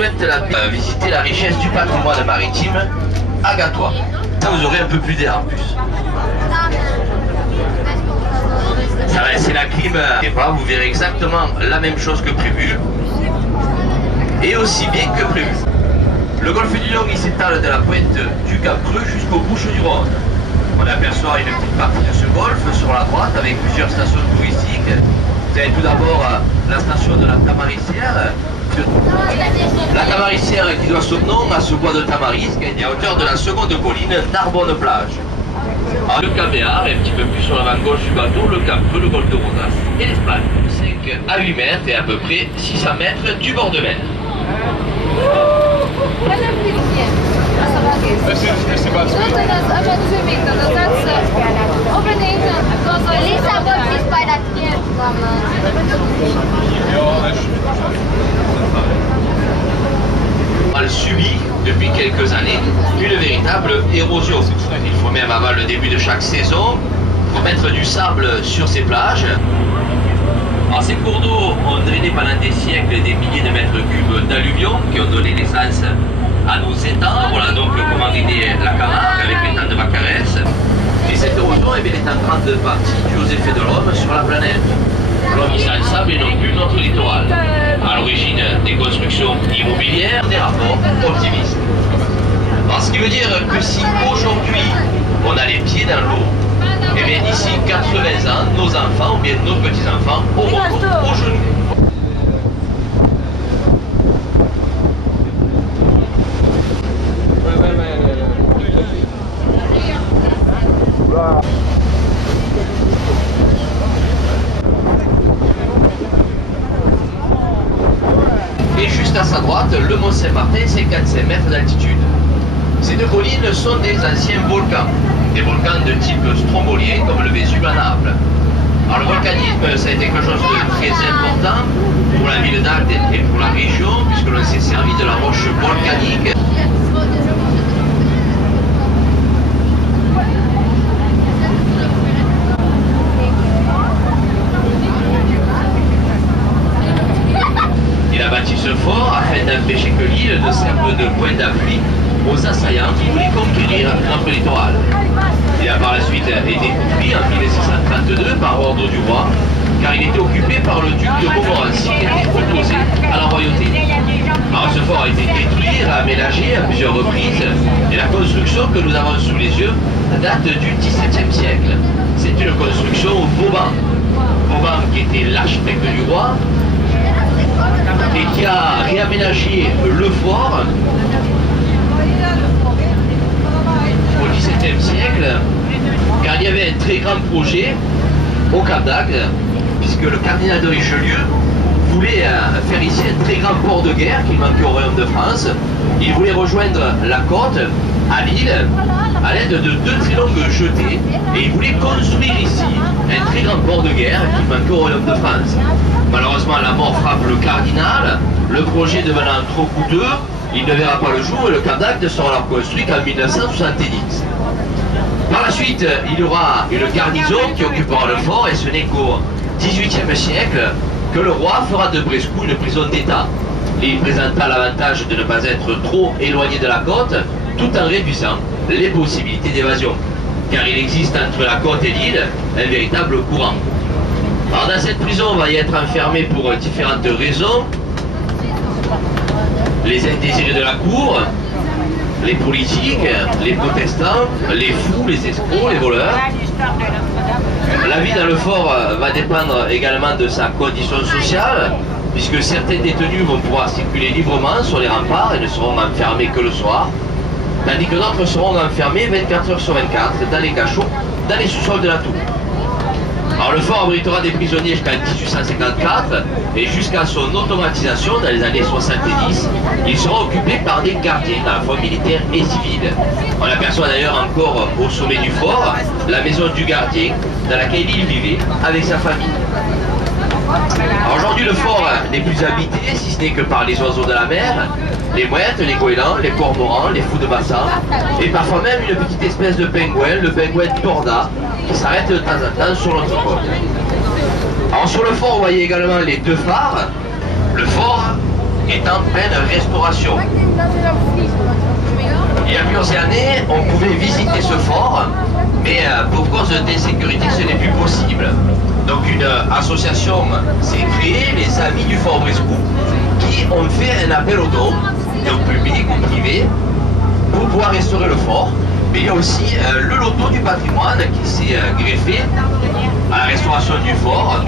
souhaite visiter la richesse du patrimoine maritime à Gatois. Ça, vous aurez un peu plus d'air en plus. Ça va, c'est la clim. Et voilà, vous verrez exactement la même chose que prévu. Et aussi bien que prévu. Le golfe du Lion, il s'étale de la pointe du Cap Creux jusqu'aux Bouches du Rhône. On aperçoit une petite partie de ce golfe sur la droite avec plusieurs stations touristiques. Vous avez tout d'abord la station de la Tamarissière. La Tamarissière qui doit son nom à ce bois de tamarisque et à hauteur de la seconde colline d'Arbonne-Plage. Le Cap Béar et un petit peu plus sur l'avant-gauche du bateau, le Cap Creux, le golfe de Rosas et l'Espagne. 5 à 8 mètres et à peu près 600 mètres du bord de mer. Elle subit depuis quelques années une véritable érosion. Il faut même avant le début de chaque saison remettre du sable sur ces plages. Alors, ces cours d'eau ont drainé pendant des siècles des milliers de mètres cubes d'alluvions qui ont donné naissance à nos étangs. Voilà donc comment rimer la Camargue avec l'étang de Macarès. Et cette érosion est en grande partie due aux effets de l'homme sur la planète. L'homme sans le sable et non plus notre littoral. À l'origine des constructions immobilières, des rapports optimistes. Alors, ce qui veut dire que si aujourd'hui on a les pieds dans l'eau, et bien d'ici 80 ans, nos enfants ou bien nos petits-enfants auront aux genoux. Et juste à sa droite, le Mont Saint-Martin, 55 mètres d'altitude. Ces deux collines sont des anciens volcans, des volcans de type strombolien comme le Vésuve à Naples. Alors le volcanisme, ça a été quelque chose de très important pour la ville d'Agde et pour la région, puisque l'on s'est servi de la roche volcanique. Il a bâti ce fort afin d'empêcher que l'île ne serve de point d'appui aux assaillants qui voulaient conquérir notre littoral. Il a par la suite été construit en 1632 par ordre du roi, car il était occupé par le duc de Montmorency qui était opposé à la royauté. Alors ce fort a été détruit, réaménagé à plusieurs reprises, et la construction que nous avons sous les yeux date du XVIIe siècle. C'est une construction Vauban. Vauban qui était l'architecte du roi, et qui a réaménagé le fort au XVIIe siècle, car il y avait un très grand projet au Cap d'Agde, puisque le cardinal de Richelieu voulait faire ici un très grand port de guerre qui manquait au Royaume de France. Il voulait rejoindre la côte à Lille à l'aide de 2 très longues jetées, et il voulait construire ici un très grand port de guerre qui manquait au Royaume de France. Malheureusement, la mort frappe le cardinal, le projet devenant trop coûteux, il ne verra pas le jour et le Cap d'Agde sera alors construit qu'en 1970. Par la suite, il y aura une garnison qui occupera le fort, et ce n'est qu'au XVIIIe siècle que le roi fera de Brescou une prison d'État. Il présenta l'avantage de ne pas être trop éloigné de la côte, tout en réduisant les possibilités d'évasion. Car il existe entre la côte et l'île un véritable courant. Alors dans cette prison, on va y être enfermé pour différentes raisons. Les indésirés de la cour, les politiques, les protestants, les fous, les escrocs, les voleurs. La vie dans le fort va dépendre également de sa condition sociale, puisque certains détenus vont pouvoir circuler librement sur les remparts et ne seront enfermés que le soir, tandis que d'autres seront enfermés 24 heures sur 24 dans les cachots, dans les sous-sols de la tour. Alors le fort abritera des prisonniers jusqu'en 1854 et jusqu'à son automatisation dans les années 70, il sera occupé par des gardiens à la fois militaires et civils. On aperçoit d'ailleurs encore au sommet du fort la maison du gardien dans laquelle il vivait avec sa famille. Aujourd'hui le fort n'est plus habité si ce n'est que par les oiseaux de la mer, les mouettes, les goélands, les cormorans, les fous de bassin, et parfois même une petite espèce de pingouin, le pingouin torda, qui s'arrête de temps en temps sur notre côte. Alors sur le fort, vous voyez également les 2 phares. Le fort est en pleine restauration. Il y a plusieurs années, on pouvait visiter ce fort, mais pour cause d'insécurité, ce n'est plus possible. Donc une association s'est créée, les Amis du Fort Briscoe, qui ont fait un appel aux dons, donc public ou privé, pour pouvoir restaurer le fort. Mais il y a aussi le loto du patrimoine qui s'est greffé à la restauration du fort.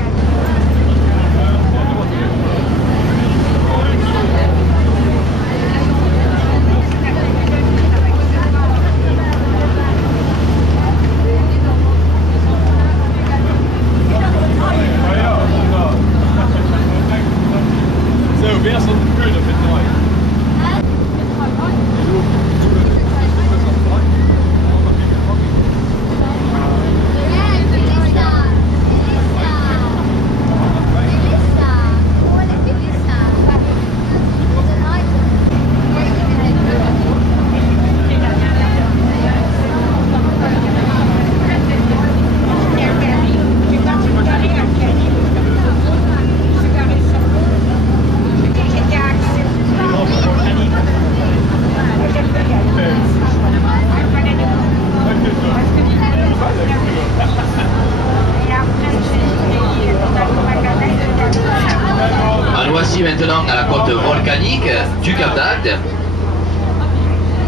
Voici maintenant à la côte volcanique du Cap d'Agde.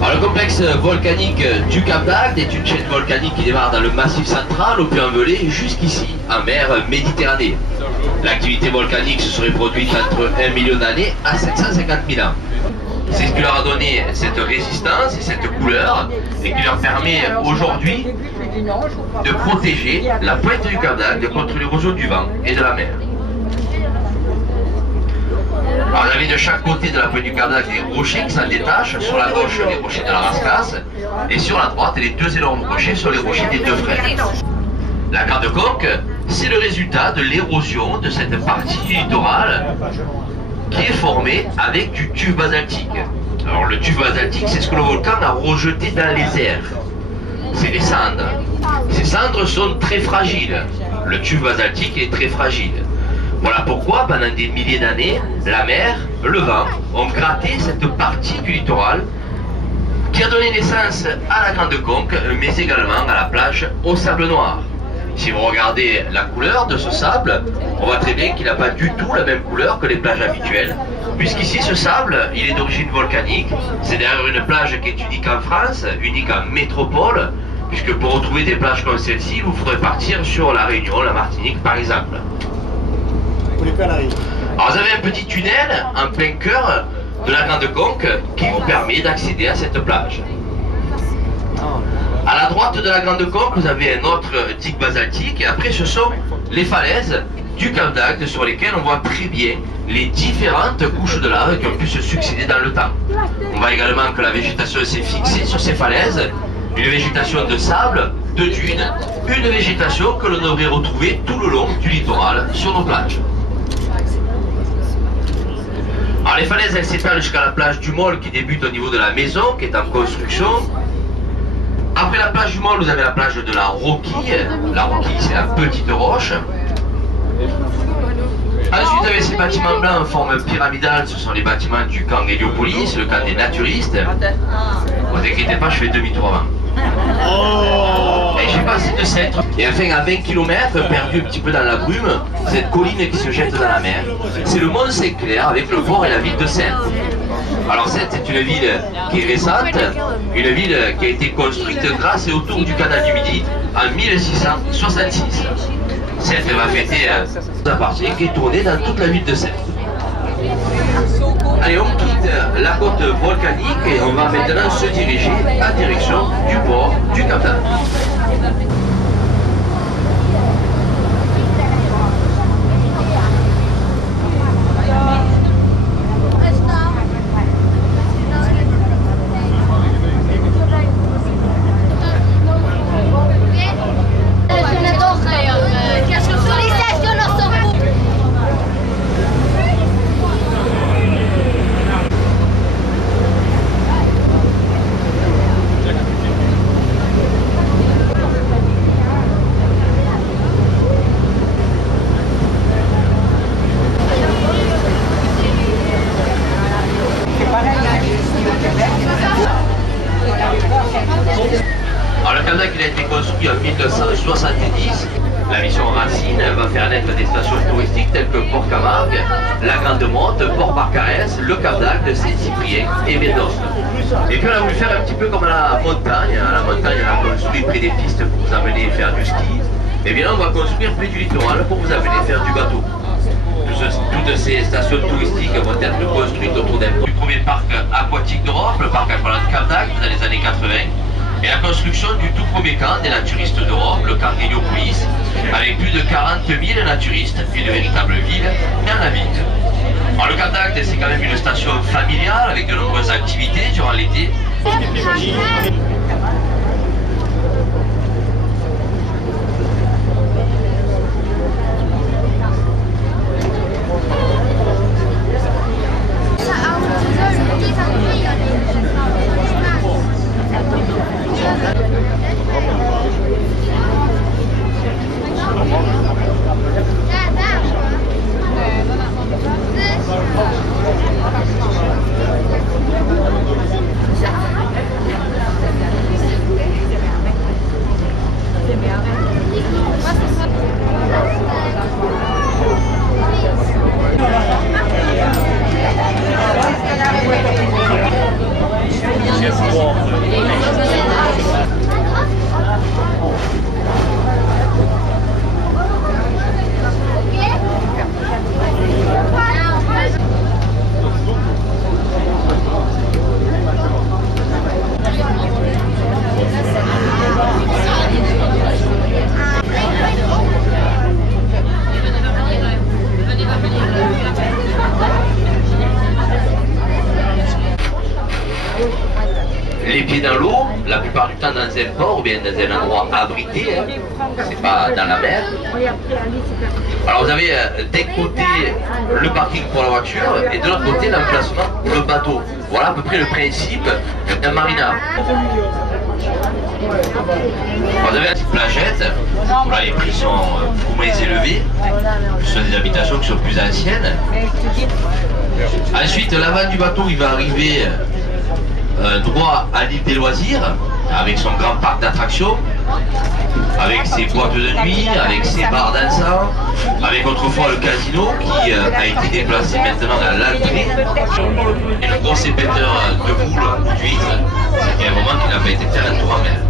Alors, le complexe volcanique du Cap d'Agde est une chaîne volcanique qui démarre dans le massif central au Puy-en-Velay jusqu'ici en mer Méditerranée. L'activité volcanique se serait produite entre 1 million d'années à 750 000 ans. C'est ce qui leur a donné cette résistance et cette couleur et qui leur permet aujourd'hui de protéger la pointe du Cap d'Agde contre l'érosion du vent et de la mer. Alors, vous avez de chaque côté de la pointe du Cap d'Agde des rochers qui s'en détachent. Sur la gauche, les rochers de la Rascasse, et sur la droite, les deux énormes rochers sont les rochers des Deux Frères. La Grande Conque, c'est le résultat de l'érosion de cette partie du littoral qui est formée avec du tuf basaltique. Alors, le tuf basaltique, c'est ce que le volcan a rejeté dans les airs. C'est les cendres. Ces cendres sont très fragiles. Le tuf basaltique est très fragile. Voilà pourquoi, pendant des milliers d'années, la mer, le vent, ont gratté cette partie du littoral qui a donné naissance à la Grande Conque, mais également à la plage au sable noir. Si vous regardez la couleur de ce sable, on voit très bien qu'il n'a pas du tout la même couleur que les plages habituelles, puisqu'ici, ce sable, il est d'origine volcanique. C'est d'ailleurs une plage qui est unique en France, unique en métropole, puisque pour retrouver des plages comme celle-ci, vous faudrez partir sur la Réunion, la Martinique par exemple. Alors, vous avez un petit tunnel en plein cœur de la Grande Conque qui vous permet d'accéder à cette plage. À la droite de la Grande Conque, vous avez un autre tic basaltique et après ce sont les falaises du Cap d'Agde sur lesquelles on voit très bien les différentes couches de lave qui ont pu se succéder dans le temps. On voit également que la végétation s'est fixée sur ces falaises, une végétation de sable, de dunes, une végétation que l'on devrait retrouver tout le long du littoral sur nos plages. Alors, les falaises, elles s'étalent jusqu'à la plage du Môle qui débute au niveau de la maison, qui est en construction. Après la plage du Môle, vous avez la plage de la Roquille. La Roquille, c'est la petite roche. Ensuite, vous avez ces bâtiments blancs en forme pyramidale. Ce sont les bâtiments du camp Héliopolis, le camp des naturistes. Ne vous inquiétez pas, je fais demi-tour avant. Et j'ai passé de cette. Et enfin, à 20 km, perdu un petit peu dans la brume, cette colline qui se jette dans la mer, c'est le Mont Saint-Clair avec le port et la ville de Saintes. Alors Saintes est une ville qui est récente, une ville qui a été construite grâce et autour du canal du Midi en 1666. Saintes va fêter sa partie qui est tournée dans toute la ville de Saintes. Allez, on quitte la côte volcanique et on va maintenant se diriger en direction du port du Cap d'Agde. Alors, le Cap-d'Agde il a été construit en 1970. La mission Racine va faire naître des stations touristiques telles que Port-Camargue, la Grande Motte, Port-Barcarès, le Cap-d'Agde, Saint-Cyprien et Médoc. Et puis on a voulu faire un petit peu comme à la montagne. À la montagne, on a construit près des pistes pour vous amener faire du ski. Et bien là, on va construire près du littoral pour vous amener faire du bateau. Toutes ces stations touristiques vont être construites autour du premier parc aquatique d'Europe, le parc aquatique Cap-d'Agde dans les années 80. Et la construction du tout premier camp des naturistes d'Europe, le camp Héliopolis, avec plus de 40 000 naturistes, une véritable ville dans la ville. Alors le Cap-d'Agde, c'est quand même une station familiale avec de nombreuses activités durant l'été. Les pieds dans l'eau, la plupart du temps dans un port ou bien dans un endroit abrité, hein. C'est pas dans la mer. Alors vous avez d'un côté le parking pour la voiture et de l'autre côté l'emplacement pour le bateau. Voilà à peu près le principe d'un marina. Vous avez une petite plagette, où là les prix sont beaucoup moins élevés, ce sont des habitations qui sont plus anciennes. Ensuite l'avant du bateau il va arriver droit à l'île des loisirs, avec son grand parc d'attractions, avec ses boîtes de nuit, avec ses bars dansants, avec autrefois le casino qui a été déplacé maintenant à l'entrée, et le gros épaisseur de boules ou d'huîtres, c'était un moment qui n'a pas été fait un tour en mer.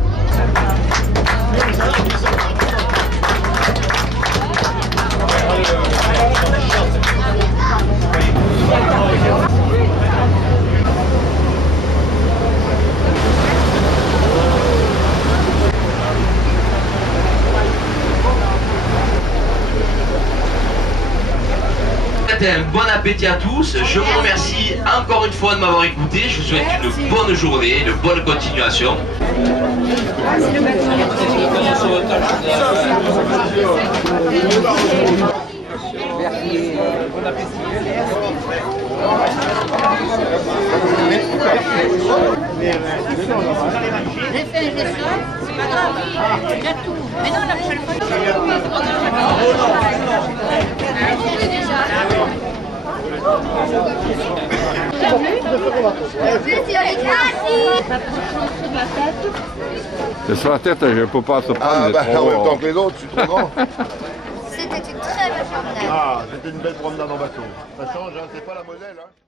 Un bon appétit à tous, je vous remercie encore une fois de m'avoir écouté, je vous souhaite une bonne journée, une bonne continuation. Merci, bon appétit. J'ai fait les sols, c'est pas grave, il y a tout. Mais non, la prochaine fois, C'est sur la tête, je ne peux pas se prendre. Ah bah en même temps que les autres, je suis trop grand. c'était une très belle promenade. Ah, c'était une belle promenade en bateau. Ça change, hein, c'est pas la Moselle. Hein.